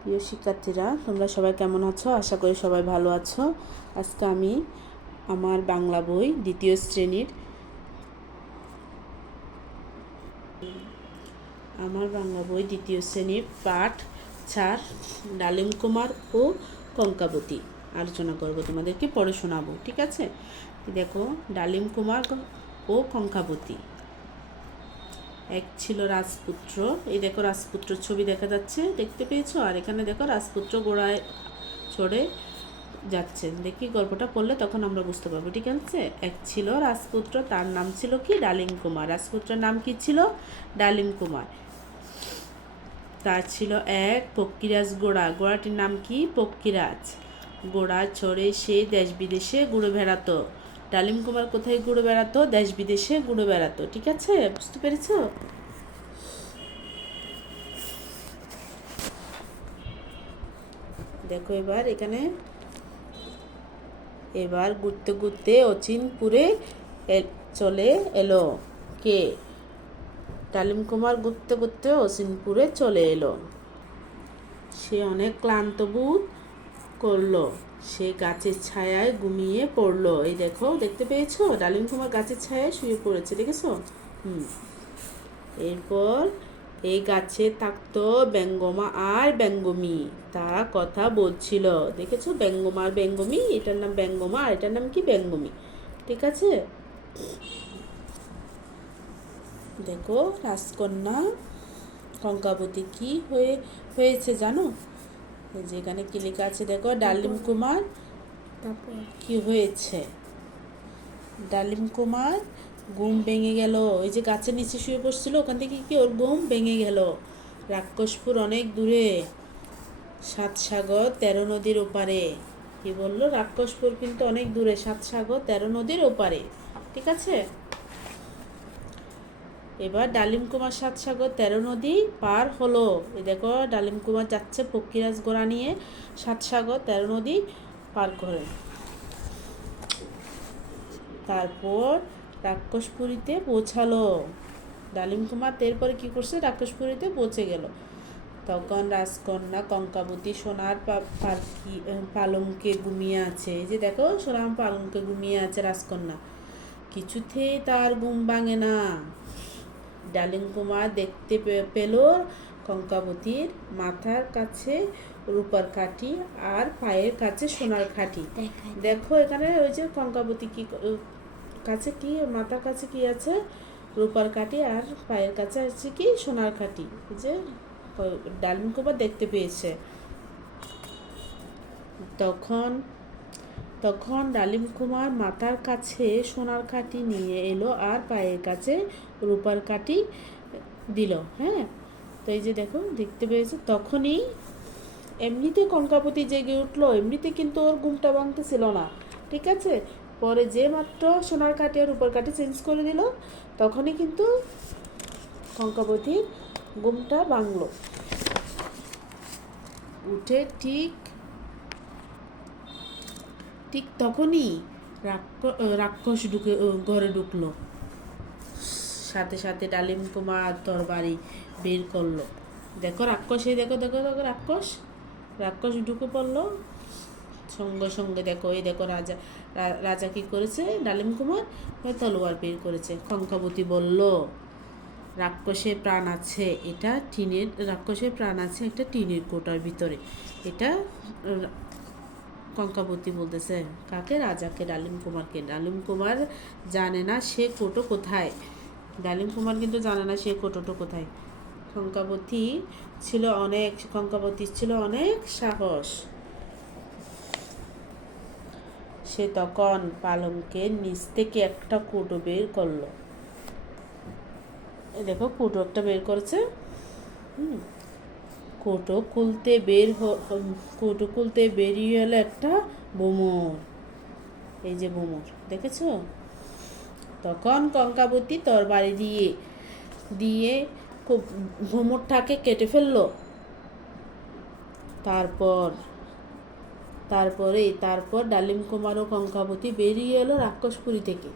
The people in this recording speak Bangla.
প্রিয় শিক্ষার্থীরা, তোমরা সবাই কেমন আছো? আশা করি সবাই ভালো আছো। আজকে আমি আমার বাংলা বই দ্বিতীয় শ্রেণীর পাঠ 4 ডালিম কুমার ও কঙ্কাবতী আলোচনা করব, তোমাদেরকে পড়ে শোনাবো। ঠিক আছে? দেখো, ডালিম কুমার ও কঙ্কাবতী। এক ছিল রাজপুত্র। এই দেখো, রাজপুত্র ছবি দেখা যাচ্ছে, দেখতে পেয়েছো? আর এখানে দেখো, রাজপুত্র ঘোড়ায় চড়ে যাচ্ছে। দেখি, গল্পটা পড়লে তখন আমরা বুঝতে পারবো। ঠিক আছে? এক ছিল রাজপুত্র, তার নাম ছিল কি? ডালিম কুমার। রাজপুত্রের নাম কি ছিল? ডালিম কুমার। তার ছিল এক পক্ষীরাজ ঘোড়া। ঘোড়াটির নাম কি? পক্ষীরাজ। ঘোড়া চড়ে সে দেশ বিদেশে ঘুরে বেড়াতো। ডালিম কুমার কোথায় ঘুরে বেড়াতো? দেশ বিদেশে ঘুরে বেড়াতো। ঠিক আছে? বুঝতে পেরেছো? দেখো, এবার ঘুরতে ঘুরতে অচিনপুরে চলে এলো কে? ডালিম কুমার ঘুরতে ঘুরতে অচিনপুরে চলে এলো। সে অনেক ক্লান্ত বোধ করলো। সে গাছের ছায়ায় ঘুমিয়ে পড়লো। এই দেখো, দেখতে পেয়েছো? ডালিম কুমার গাছের ছায়ায় শুয়ে পড়েছে, দেখেছো? এরপর এই গাছে থাকতো ব্যঙ্গমা আর ব্যঙ্গমী। তারা কথা বলছিল। দেখেছো? ব্যঙ্গমা আর ব্যঙ্গমী, এটার নাম ব্যঙ্গমা আর এটার নাম কি? ব্যঙ্গমী। ঠিক আছে? দেখো, রাজকন্যা কঙ্কাবতী কি হয়েছে জানো? যেখানে কি লেখা আছে দেখো, ডালিম কুমার কি হয়েছে? ডালিম কুমার ঘুম ভেঙে গেল। ওই যে গাছের নিচে শুয়ে পড়ছিল, ওখান থেকে কি ওর ঘুম ভেঙে গেল। রাক্ষসপুর অনেক দূরে, 7 সাগর 13 নদীর ওপারে। কি বললো? রাক্ষসপুর কিন্তু অনেক দূরে, 7 সাগর 13 নদীর ওপারে। ঠিক আছে? এবার ডালিম কুমার 7 সাগর 13 নদী পার হলো। এই দেখো, ডালিম কুমার যাচ্ছে পক্ষীরাজ ঘোড়া নিয়ে 7 সাগর 13 নদী পার করে। তারপর রাক্ষসপুরীতে পৌঁছালো। ডালিম কুমার এরপরে কি করছে? রাক্ষসপুরীতে পৌঁছে গেল। তখন রাজকন্যা কঙ্কাবতী সোনার পালঙ্কে ঘুমিয়ে আছে। এই যে দেখো, সোনার পালঙ্কে ঘুমিয়ে আছে রাজকন্যা। কিছুতেই তার ঘুম ভাঙে না। ডালিম কুমার দেখতে পেল কঙ্কাবতীর মাথার কাছে রূপার কাঠি আর পায়ের কাছে সোনার কাঠি। দেখো, এখানে ওই যে কঙ্কাবতী কি কাছে কি, মাথার কাছে কি আছে? রূপার কাঠি, আর পায়ের কাছে আছে কি? সোনার কাঠি। যে ডালিম কুমার দেখতে পেয়েছে। তখন ডালিম কুমার মাথার কাছে সোনার কাঠি নিয়ে এলো আর পায়ের কাছে রূপার কাঠি দিল। হ্যাঁ, তো এই যে দেখো, দেখতে পেয়েছে। তখনই এমনিতে কঙ্কাবতী জেগে উঠলো। এমনিতে কিন্তু ওর ঘুমটা ভাঙতেছিল না। ঠিক আছে? পরে যে মাত্র সোনার কাঠি আর রূপার কাঠি চেঞ্জ করে দিল, তখনই কিন্তু কঙ্কাবতীর ঘুমটা ভাঙলো। উঠে ঠিক তখনই রাক্ষস ঘরে ঢুকলো। সাথে সাথে ডালিম কুমার তরবারি বের করলো। দেখো, রাক্ষস ঢুকে পড়লো। সঙ্গে সঙ্গে দেখো, এই দেখো, রাজা কি করেছে? ডালিম কুমার তলোয়ার বের করেছে। কঙ্কাবতী বলল, রাক্ষসের প্রাণ আছে একটা টিনের কোটার ভিতরে। এটা কঙ্কাবতী বলতেছে কাকে? রাজাকে, ডালিম কুমারকে। ডালিম কুমার জানে না সে কোটো কোথায়। ডালিম কুমার কিন্তু জানে না সে কোটোটা কোথায়। কঙ্কাবতীর ছিল অনেক সাহস। সে তখন পালঙ্কের নিচ থেকে একটা কৌটো বের করলো। দেখো, কৌটো একটা বের করেছে। কৌটো খুলতে বেরিয়ে এলো একটা ভোমর। এই যে ভোমর, দেখেছো? তখন কঙ্কাবতী তরবারি দিয়ে ভোমরটাকে কেটে ফেললো। তারপর ডালিম কুমার ও কঙ্কাবতী বেরিয়ে এলো রাক্ষসপুরী থেকে।